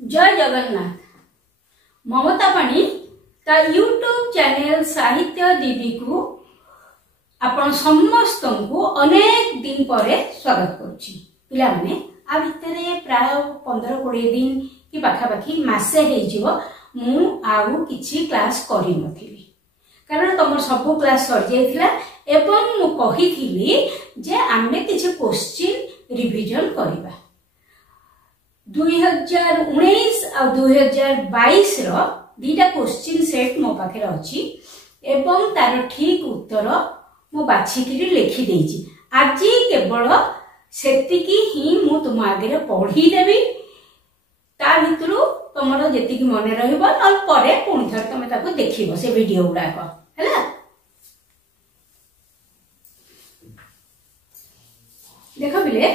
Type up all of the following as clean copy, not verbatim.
जय जगन्नाथ। ममता पाणी ता यूट्यूब चैनल साहित्य दीदी को आपण समस्त को अनेक दिन पर स्वागत करुच्ची। पिला माने आ भितरे प्राय 15-20 दिन कि पाखापाखि मासे मु आउ किछि क्लास करि नथिली कारण तुम सब क्लास सर जाइथिला एवं मु कहिथिली जे आमे किछि क्वेश्चन रिवीजन करिबा। 2019 और 2022 रो दीटा क्वेश्चन सेट मो पाखे अछि एवं तार ठीक उत्तर मु बाछिकिरी लिखि देछि। आज केवल सेतिकी ही मु तुम आगे पढ़ी देबी ता भितरु तुमरो जेतिकी मने रहइबो न परे पुणी थर तमे ताको देखिबो से वीडियो गुडा को हैला। देखो बिले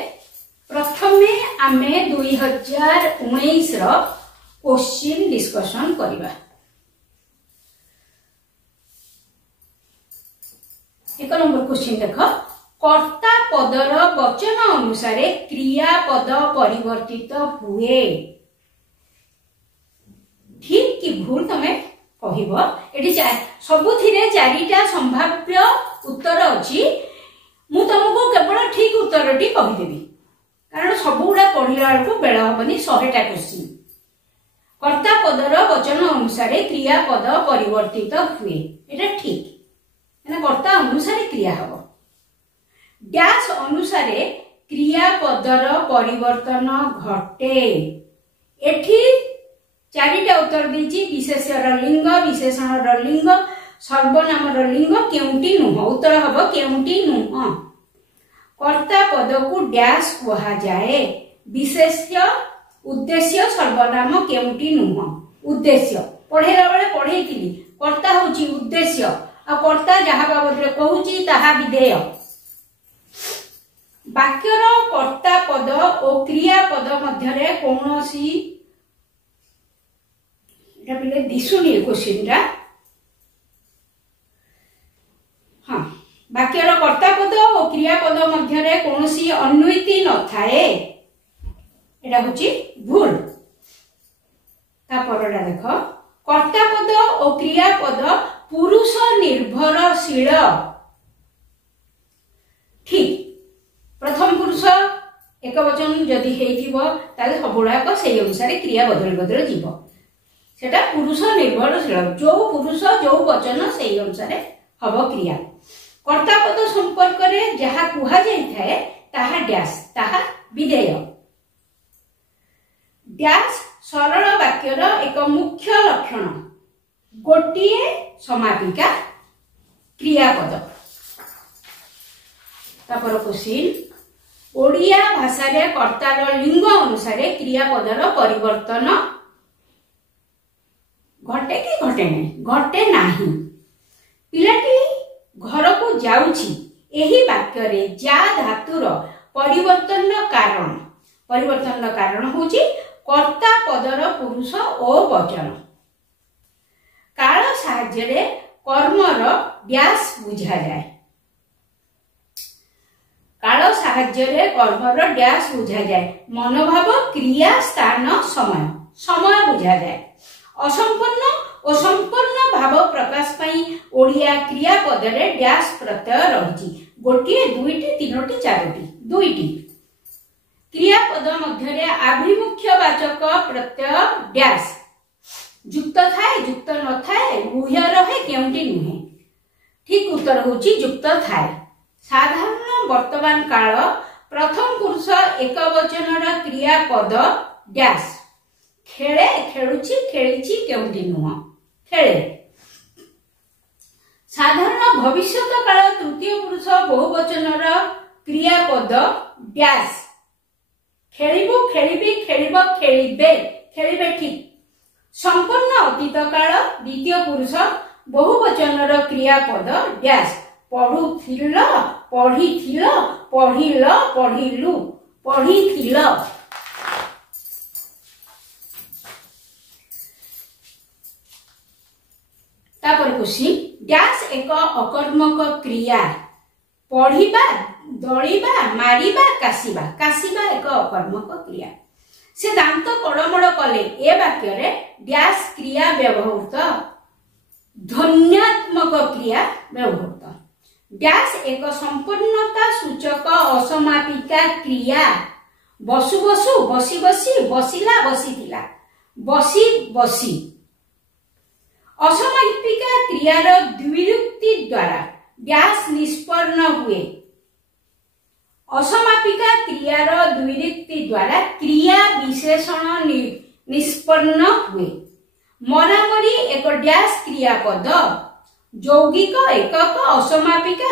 प्रथमे आमे 2019 रो क्वेश्चन डिस्कशन करिबा। एक नंबर क्वेश्चन देखो, कर्ता पदर वचन अनुसार क्रियापद परिवर्तित हुए। ठीक कि भूल तमे कहिबो। एडी सबुथिरे चारिटा संभाव्य उत्तर अछि। मु तुमको केवल ठीक उत्तरटी कहि देबी कारण सबुडा पढिला बेलको बेला हबनी 100टा क्वेश्चन। कर्ता पदर वचन अनुसार क्रियापद परिवर्तित हुए एटा ठीक माने कर्ता अनुसार क्रिया हबो। डैश अनुसार क्रियापदर परिवर्तन घटे। एठी चारिटा उत्तर देछि विशेषण लिंग, विशेषण लिंग, सर्वनाम लिंग, केउंटी नुह। उत्तर हबो केउंटी नुह। कर्ता पद को डैश कहा जाए। विशेष्य, उद्देश्य, सर्वनाम, केउंटी नुह। उद्देश्य पढ़ेला बेले पढ़ेइतिली कर्ता होची उद्देश्य आ कर्ता जहा बाबद रे कहूची ताहा विधेय। वाक्यर कर्ता पद और क्रियापद मध्यरे कोनोसी एटा बिले दिसुनी क्वेश्चन रा। हां, वाक्यर कर्ता पद और क्रियापद मध्यरे कोनोसी अन्वयति न थाए एटा होची भूल। ता परडा देखो, कर्ता पद और क्रियापद पुरुष निर्भरशील। ठीक, प्रथम पुरुष एक वचन जदि हेइथिबो ताले सबुळाक सेही अनुसार क्रिया बदल जीवो। सेटा पुरुष निर्भरशील। जो पुरुष जो वचन सेही अनुसार हबो क्रिया। कर्ता पद संपर्क रे जहा कुहा जाई थाए ताहा डैश, ताहा विधेय। डैश सरल वाक्यर एक मुख्य लक्षण। गोटिए समापिका क्रियापद। तापर क्वेश्चन, ओडिया भाषा रे कर्तार लिंग अनुसार क्रियापदर परिवर्तन घटे कि घटे नहीं? घटे नाही। पिलाटी घर को जाउछि एही वाक्य रे जा धातुर परिवर्तन कारण होछि कर्ता पदर पुरुष ओ वचन। काल साहाय्य रे कर्मर डैश बुझा जाए। काल साहाय्य रे कर्मर डैश बुझा जाए। मनोभाव, क्रिया, स्थान, समय, समय बुझा जाए। असंपन्न और संपन्न भाव प्रकाश पाई ओडिया क्रियापद रे डैश प्रत्यय रहिछि। गोटिए, दुईटी, तीनोटी, चारोटी। दुईटी क्रियापद मध्य रे आभिमुख्यवाचक प्रत्यय डैश युक्त थाए, युक्त न थाए, गुह्य रहे, केउंटी नुहे। ठीक उत्तर होछि युक्त थाए। साधारण वर्तमान काल प्रथम पुरुष एक वचनर क्रियापद डैश। खेले, खेलुछि, खेलिछि, केउंटी नुह, खेले। साधारण भविष्यत काल तृतीय पुरुष बहुवचनर क्रियापद डैश। खेलिबु, खेलिबि, खेलिब, खेलिबे, खेलिबे। ठीक। संपूर्ण अतीत काल द्वितीय पुरुष बहुवचनर क्रियापद डैश। पढुथिल, पढिथिल, पढिल, पढिलु, पढिथिल। तापर क्वेश्चन, डैश एक अकर्मक क्रिया। पढ़िबा, दलिबा, मारिबा, कासिबा। कासिबा एक अकर्मक क्रिया। से दांत कड़मड़ कले वाक्य रे डैश क्रिया व्यवहृत ध्वन्यात्मक क्रिया व्यवहृत डैश एक संपूर्णता सूचक असमापिका क्रिया बसु बसु बसी बसी बसिला बसीथिला बसी बसी असमापिका क्रियार द्विरुक्ति द्वारा डैश निष्पन्न हुए असमापिका क्रियार द्विरुक्ति द्वारा क्रिया विशेषण निष्पन्न हुए मरामरी एक डैश क्रियापद यौगिक एकक असमापिका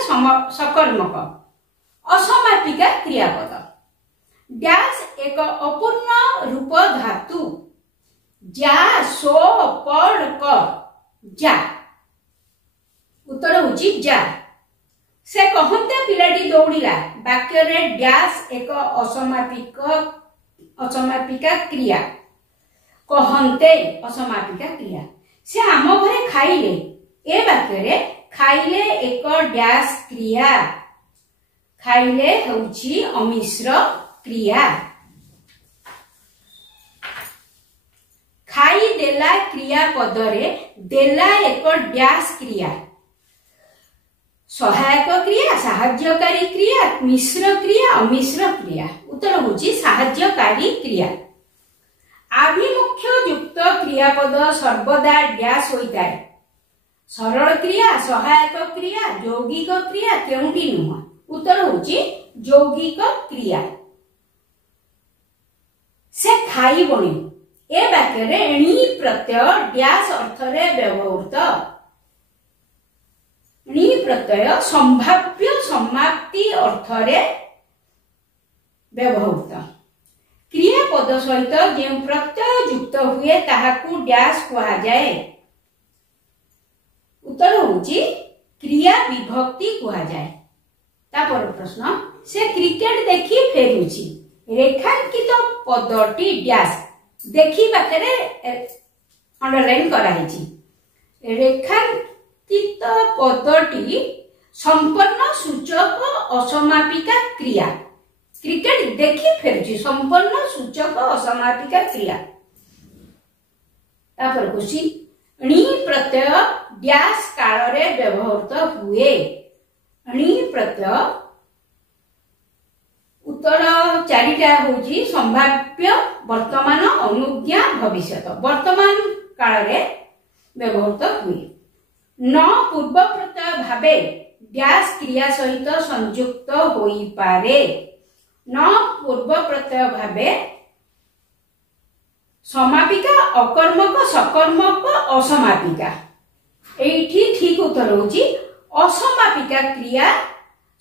सकर्मक असमापिका क्रियापद डैश एक अपूर्ण रूप धातु जा सो पड़ क जा उत्तर होची जा से कहते पिलाटी दौड़िला वाक्य रे डैश एक असमापिका क्रिया कहते असमापिका क्रिया से आम घरे खाइले ए वाक्य रे खाइले एक डैश क्रिया खाइले होची अमिश्र क्रिया खाई देला क्रिया पदरे देला एक डैश क्रिया सहायक क्रिया साहाय्यकारी क्रिया मिश्र क्रिया अमिश्र क्रिया उत्तर होची साहाय्यकारी क्रिया आभिमुख्य युक्त क्रियापद सर्वदा डैश होइताय सरल क्रिया सहायक क्रिया यौगिक क्रिया केउंटी नुह उत्तर होची यौगिक क्रिया से खाइबणी ए वाक्य रे णी प्रत्यय डैश अर्थ रे व्यवहृत णी प्रत्यय संभाव्य समाप्ति अर्थ रे व्यवहृत क्रियापद सहित जे प्रत्यय युक्त हुए ताहाकू डैश कहा जाए उत्तर होची क्रिया विभक्ति कहा जाए तापर प्रश्न से क्रिकेट देखि फेरुची रेखांकित पदटी डैश देखि पाखरे अंडरलाइन कराइछि रेखांकित पदटी संपन्न सूचक असमापिका क्रिया क्रिकेट देखि फेरुछि संपन्न सूचक असमापिका क्रिया तापर क्वेश्चन णी प्रत्यय डैश काल रे व्यवहृत हुए णी प्रत्यय उत्तर चारिटा होची संभाव्य वर्तमान अनुज्ञा भविष्यत वर्तमान काल रे व्यवहृत हुए न पूर्व प्रत्यय भावे डैश क्रिया सहित संयुक्त होई पारे न पूर्व प्रत्यय भावे समापिका अकर्मक सकर्मक असमापिका एठी ठीक उत्तर होची असमापिका क्रिया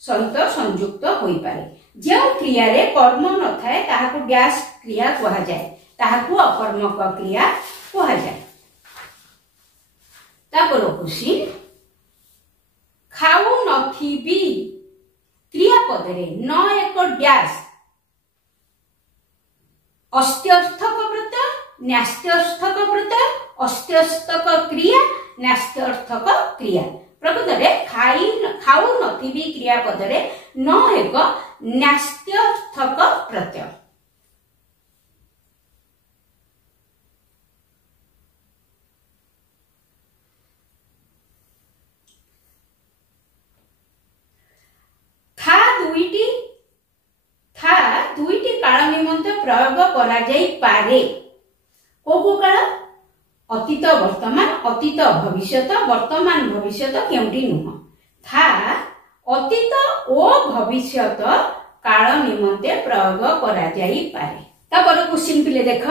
सहित संयुक्त होई पारे जो क्रिया रे कर्म न थाए ताहाकू डैश क्रिया कहा जाए ताहाकू अकर्मक क्रिया कहा जाए तापर क्वेश्चन खाऊ नथिबी क्रियापद रे न एक डैश अस्त्यर्थक प्रत्यय न्यास्त्यर्थक प्रत्यय अस्त्यर्थक क्रिया न्यास्त्यर्थक क्रिया प्रकृत रे खाऊ नथिबी क्रियापद रे न एक न्यास्त्यर्थक प्रत्यय था दुईटी काल निमंते प्रयोग करा जाई पारे को काल अतीत वर्तमान अतीत भविष्यत वर्तमान भविष्यत केउटी नुह था अतीत और भविष्यत काल निमंते प्रयोग करा जाई पारे तापर क्वेश्चन पिले देख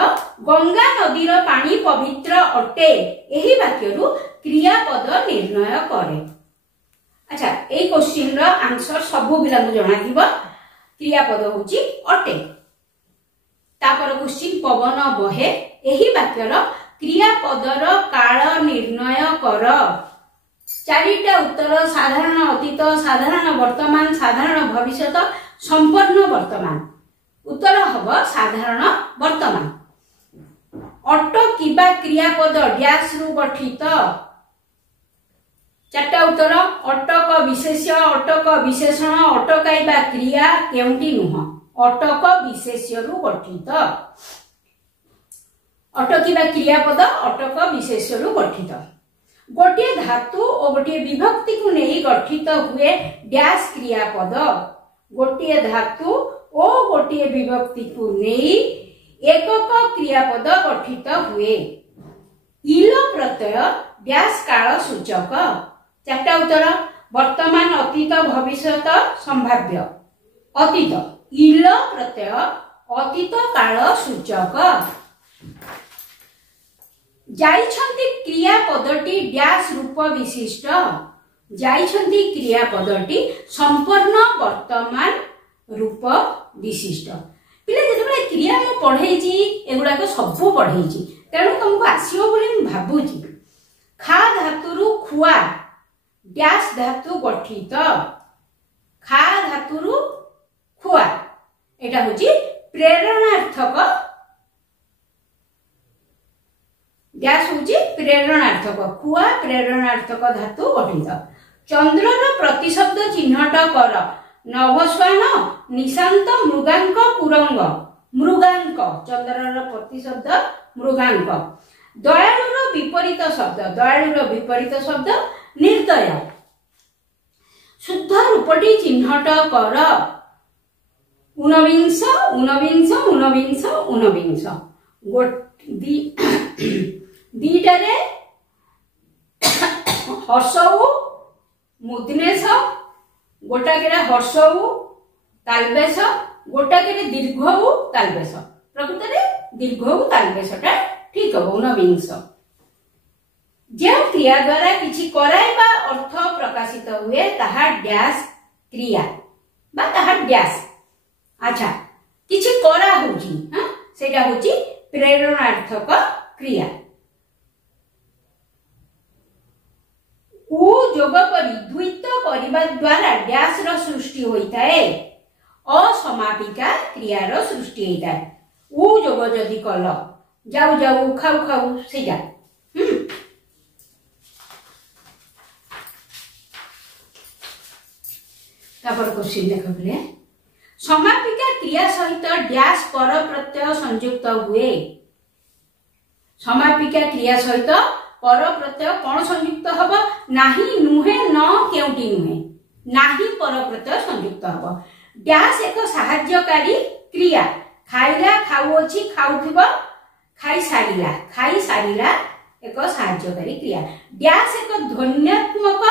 गंगा नदीर पानी पवित्र अटे एही वाक्यरु क्रियापद निर्णय करे अच्छा ए क्वेश्चन रो आंसर सबु बिला जणा दिबो क्रियापद होची अटे तापर क्वेश्चन पवन बहे एही वाक्यर क्रियापदर काल निर्णय कर चारिटा उत्तर साधारण अतीत साधारण वर्तमान साधारण भविष्यत संपूर्ण वर्तमान उत्तर हब साधारण वर्तमान अट किबा क्रियापद डैश रु गठित चारटा उत्तर अटक विशेष्य अटक विशेषण अटकाइबा क्रिया केउंटी नुह अटक विशेष्य रु गठित अटकिबा क्रियापद अटक विशेषण गठित गोटे धातु और गोटे विभक्ति को नहीं गठित हुए डैश क्रियापद गोटे धातु और गोटे विभक्ति को नहीं एकक क्रियापद गठित हुए इल प्रत्यय डैश काल सूचक चारटा उत्तर वर्तमान अतीत भविष्यत संभाव्य अतीत इल प्रत्यय अतीत काल सूचक जाइछंती क्रियापदटी डैश रूप विशिष्ट जाइछंती क्रियापदटी संपूर्ण वर्तमान रूप विशिष्ट पिले जेतबे क्रिया मु पढैची एगुडा को सब पढैची तेणु तुमको आसीओ बोली मु भाबुची खा धातुरु खुआ डैश धातु गठित खा धातुरु खुआ एटा होची प्रेरणार्थक डैश होची प्रेरणार्थक खुआ प्रेरणार्थक धातु गठित चंद्रर प्रतिशब्द चिन्हट कर नभस्वान निशांत मृगांक कुरंग मृगांक चंद्रर प्रतिशब्द मृगांक दयालुर विपरीत शब्द निर्दय शुद्ध रूपटी चिन्हट कर ऊनविंश दीटारे हर्षऊ मुदनेश गोटाके हर्षऊ तालबेश गोटाके दीर्घऊ तालबेश प्रकृत में दीर्घऊ तालबेशटा ठीक हम ऊनविंश जो क्रिया द्वारा किछि कराइबा अर्थ प्रकाशित हुए ताहा डैश क्रिया बा ताहा डैश अच्छा किछि करा होची हां सेटा होची प्रेरणार्थक क्रिया उ जोग करी द्वित करिबा द्वारा डैश रो सृष्टि होइताए असमापिका क्रिया रो सृष्टि होइताए उ जोग जदि कल जाऊ जाऊ खाऊ खाऊ सेटा तापर क्वेश्चन देख बोले समापिका क्रिया सहित डैश पर प्रत्यय संयुक्त हुए समापिका क्रिया सहित पर प्रत्यय कौन संयुक्त हब नाही नुहे न केउटी नुहे नाही पर प्रत्यय संयुक्त हब डैश एक सहायकारी क्रिया खाइला खाऊ अछि खाउथिबो खाई सारिला एक सहायकारी क्रिया डैश एक ध्वन्यात्मक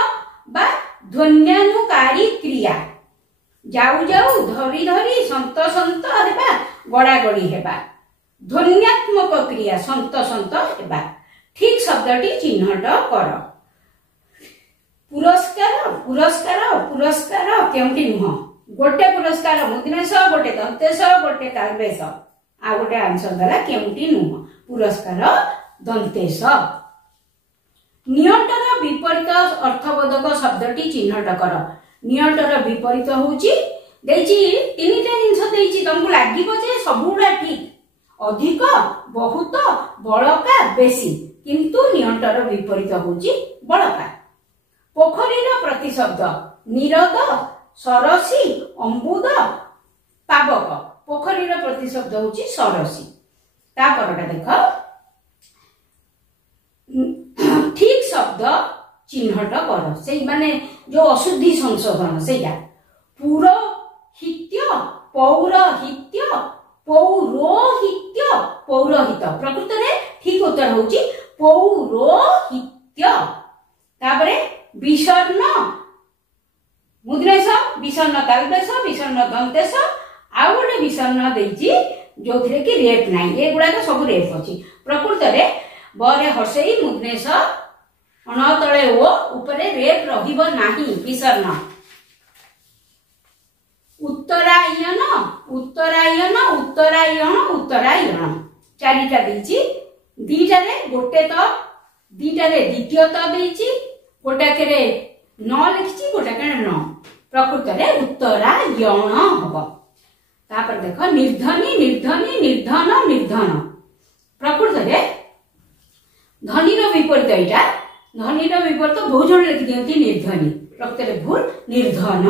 बा ध्वन्यानुकारी क्रिया जाऊ जाऊ धरी धरी संत संत हेबा गड़ा गड़ी हेबा ध्वन्यात्मक क्रिया संत संत हेबा ठीक शब्दटी चिन्हट कर पुरस्कार केउटी नुह गोटे पुरस्कार मुदनेश गोटे दंतेश गोटे तालबेश आ गोटे आंसर दला केउटी नुह पुरस्कार दंतेश नियंटर विपरीत अर्थबोधक शब्दटी चिन्हट कर नियंटर विपरीत होची देची तीनटा जिंस देची तुमको लागिबो जे सबुडा ठीक अधिक बहुत बळका बेसी किंतु नियंटर विपरीत होची बळका पोखरीर प्रतिशब्द निरद सरसी अंबुद पावक पोखरीर प्रतिशब्द होची सरसी ता परटा देख ठीक शब्द चिन्हट कर से माने जो अशुद्धि संशोधन सेया पुरोहित्य पौरोहित्य पौरोहित प्रकृत रे ठीक उत्तर होची पौरोहित्य तापरे विषर्ण मुद्रेश विषर्ण तालबेश विषर्ण दंतेश आ गोटे विषर्ण देची जोथिरे कि रेप नाही ए गुडा तो सब रेप अछि प्रकृत रे बरे हर्षई मुदनेश अणतळे ओ उपरे रेप रहिबो नाही विषर्ण उत्तरायण उत्तरायण उत्तरायण उत्तरायण चारिटा देची दीटा रे गोटे तो दीटा रे द्वितीय तो देची गोटाके रे न लिखिची गोटाके न प्रकृत रे उत्तरायण हबो तापर देखो निर्धनी निर्धनी निर्धन निर्धन प्रकृत रे धनी रो विपरीत एटा धनी रो विपरीत बहुत जण लिखि दियंती निर्धनी प्रकृत रे भूल निर्धन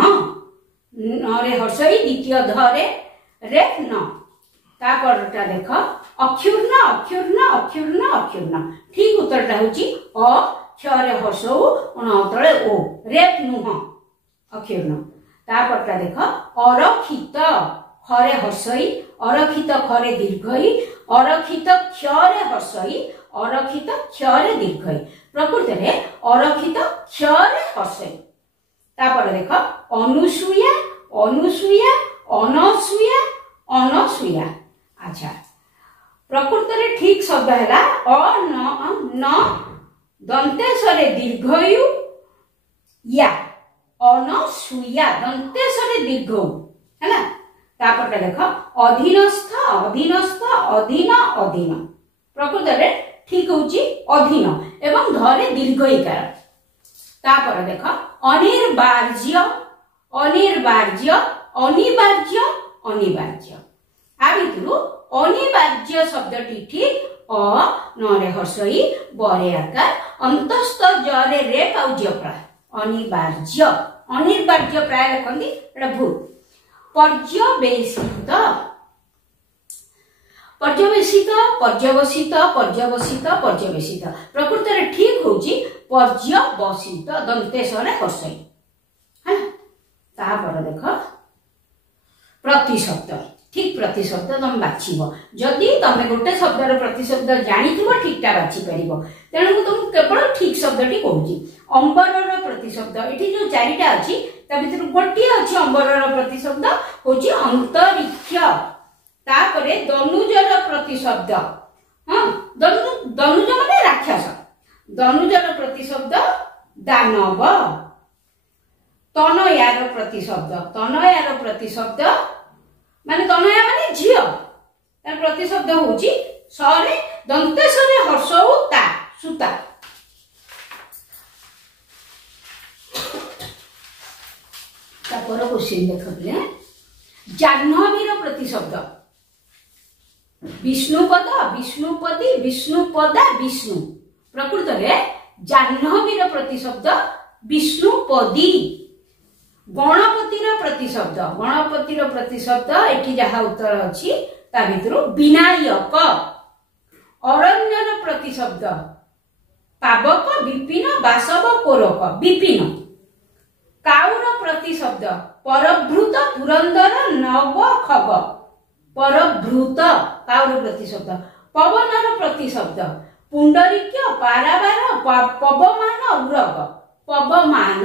नरे हर्षई द्वितीय धरे रे न तापरटा देख अक्षुर्ण अक्षुर्ण अक्षुर्ण अक्षुर्ण ठीक उत्तरटा होची अ क्षरे हसौ तले ओ रेप नुह अक्षुर्ण तापरटा देख अरक्षित खरे हसई अरक्षित खरे दीर्घई अरक्षित क्षरे हसई अरक्षित क्षरे दीर्घई प्रकृत में अरक्षित क्षरे हसई तापर देख अनुसूया अनुसूया अनसूया अनसूया अच्छा प्रकृत में ठीक शब्द है न दंतेश्वरे दीर्घयु या अनसूया दंतेश्वरे दीर्घ है ना तापर देख अधीनस्थ अधीनस्थ अधीन अधीन प्रकृत में ठीक होची अधीन एवं धरे दीर्घईकार तापर देख अनिर्वार्य अनिर्वार्य अनिवार्य अनिवार्य आ भितरु अनिवार्य शब्दटी ठीक अ नरे हसई बरे आकार अंतस्थ जरे रेप आउ जप्रा अनिवार्य अनिवार्य प्राय लिखंदी एटा भूल पर्यवेसित पर्यवेसित पर्यवसित पर्यवसित पर्यवेसित प्रकृत में ठीक होची पर्यवसित दंतेश्वरे हसई है तापर देख प्रतिशब्द ठीक प्रतिशब्द तुम बाछिब जदि तुम गोटे शब्दर प्रतिशब्द जानिथिबो ठीकटा बाछि परिबो तेणु तुम केवल ठीक शब्दटी कहूची अंबरर प्रतिशब्द एठी जो चारिटा अछि ता भितर गोटे अछि अंबरर प्रतिशब्द होची अंतरिक्ष तापरे दनुजर प्रतिशब्द हां दनुज माने राक्षस दनुजर प्रतिशब्द दानव तनयार प्रतिशब्द माने तनया माने झियो तार प्रतिशब्द होची सरे दंतेश्वरे हसौ ता सुता तापर क्वेश्चन देखले जाह्नवीर प्रतिशब्द विष्णुपद विष्णुपदी विष्णुपदा विष्णु प्रकृत में जाह्नवीर प्रतिशब्द विष्णुपदी गणपतिर प्रतिशब्द एठी जहा उत्तर अछि ता भितरु विनायक अरण्यर प्रतिशब्द पावक विपिन वासव कोरक विपिन काउर प्रतिशब्द परभृत पुरंदर नव खग परभृत काउर प्रतिशब्द पवनर प्रतिशब्द पुंडरीक्य पारावार पवमान उरग पवमान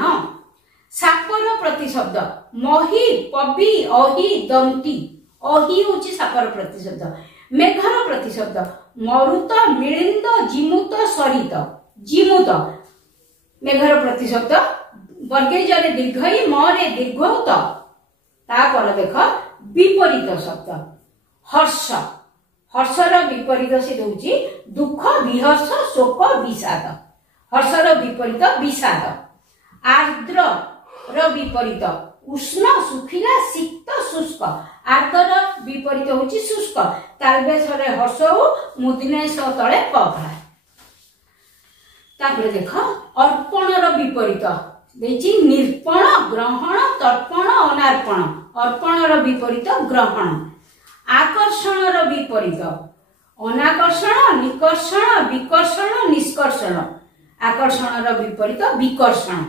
सापर प्रतिशब्द मही पबी अहि दंती अहि होची सापर प्रतिशब्द मेघर प्रतिशब्द मरुत मिलिंद जिमुत सरित जिमुत मेघर प्रतिशब्द वर्गेजरे दीर्घई मरे दीर्घौत तापर देख विपरीत शब्द हर्ष हर्षर विपरीत से होची दुख विहर्ष शोक विषाद हर्षर विपरीत विषाद आर्द्र र विपरीत उष्ण सुखिला शीत शुष्क आर्द्र विपरीत होची शुष्क तालबेसरे हर्षौ मुदिनेश तळे कभा तापर देख अर्पणर विपरीत देची निर्पण ग्रहण तर्पण अनार्पण अर्पणर विपरीत ग्रहण आकर्षणर विपरीत अनाकर्षण निकर्षण विकर्षण निष्कर्षण आकर्षणर विपरीत विकर्षण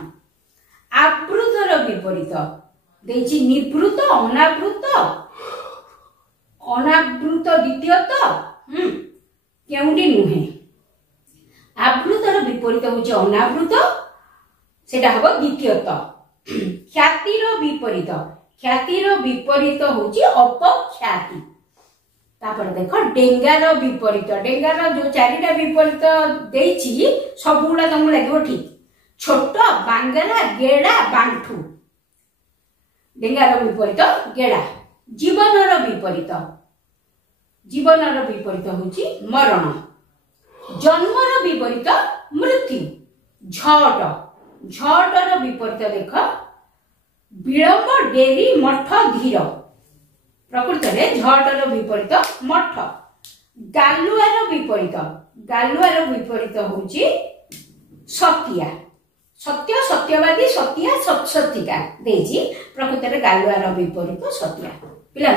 आवृतर विपरीत देची निवृत अनावृत अनावृत द्वितीयत केउंडी नुहे आवृतर विपरीत होची अनावृत सेटा हबो द्वितीयत ख्यातिर विपरीत होची अपख्याति तापर देख डेंगार विपरीत डेंगार जो चारिटा विपरीत देची सबुला तुमको लागो ठीक छोट बांगला गेड़ा बांठू डेंगार विपरीत गेड़ा जीवनर विपरीत होची मरण जन्मर विपरीत मृत्यु झटर विपरीत देख विलंब डेरी मठ धीर प्रकृत में झटर विपरीत मठ गालुआर विपरीत होची सतिया सत्य सत्यवादी सतिया सत्सतिका देजी प्रकृत में गालुआर विपरीत सतिया पिला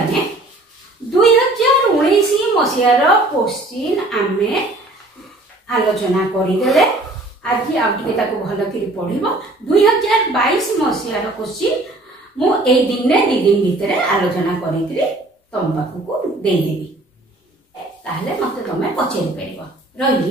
2019 मसीहार क्वेश्चन आमे आलोचना करदेले आज आउटे भल कर पढ़ 2022 मसीहार क्वेश्चन मु ए दिन ने 2 दिन भितर आलोचना करी तुम पाखक देदेवी ताहले मत तुम पचारि पार रही।